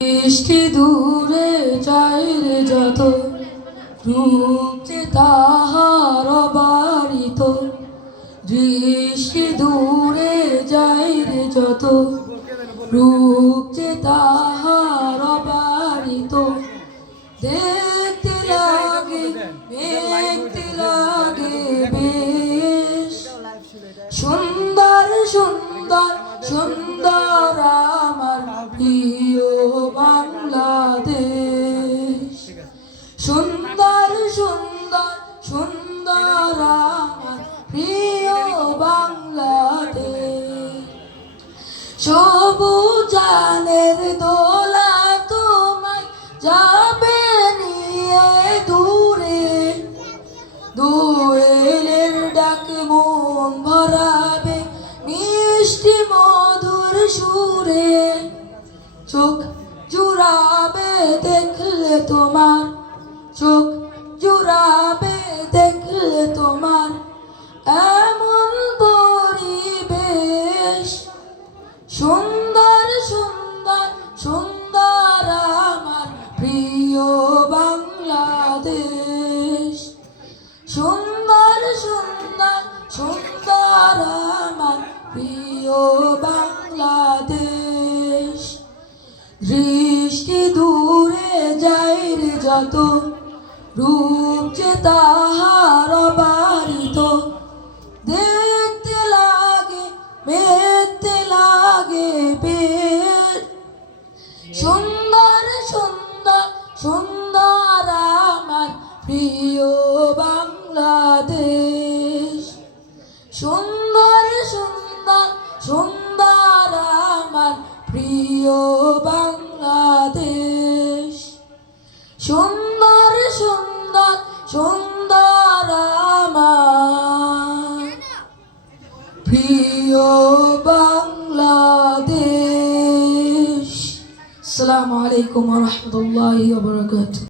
দৃষ্টি দূরে চাইরে যত রূপ যে তাহার অবারিত। দৃষ্টি দূরে যাইরে যত রূপ যে তাহার অবারিত। দেখতে লাগে বেশ সুন্দর সুন্দর সুন্দর আমার প্রিয় বাংলাদেশ। সুন্দর সুন্দর সুন্দর আমার প্রিয় বাংলাদেশ। সবুজানের দোলা তোমায় যাবে নিয়ে দূরে। দোয়েলের ডাক মন ভরাবে মিষ্টি মধুর সুরে। চোখ জুড়াবে দেখলে তোমার, চোখ জুড়াবে দেখলে তোমার এমন পরিবেশ। সুন্দর সুন্দর সুন্দর আমার প্রিয় বাংলাদেশ। সুন্দর সুন্দর সুন্দর আমার প্রিয় বাংলাদেশ। দৃষ্টি দূরে যাইরে যত রূপ যে তাহার অবারিত। দেখতে লাগে বেশ সুন্দর সুন্দর সুন্দর আমার প্রিয় বাংলাদেশ। সুন্দর সুন্দর সুন্দর আমার প্রিয় বাংলাদেশ। সুন্দর সুন্দর সুন্দর আমার প্রিয় বাংলাদেশ। আসসালামু আলাইকুম ওয়া রাহমাতুল্লাহি ওয়া বারাকাতুহু।